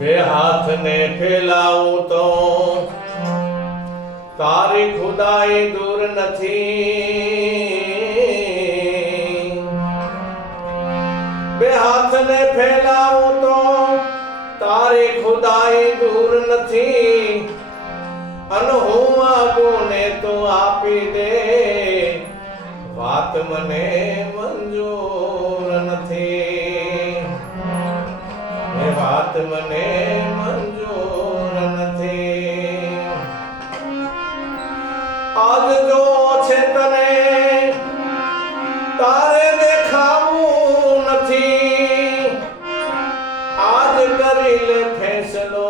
બે હાથ ને ફેલાવું તો તારી ખુદાઈ દૂર નથી. બે હાથ ને ફેલાવું તો તારી ખુદાઈ દૂર નથી. અન હું માગું ને તો આપી દે, વાત મને મંજૂર નથી. એ વાત મને મંજૂર નથી. આજ જો છે તને તારે દેખાવું નથી. આજ કરી લે ફેસલો,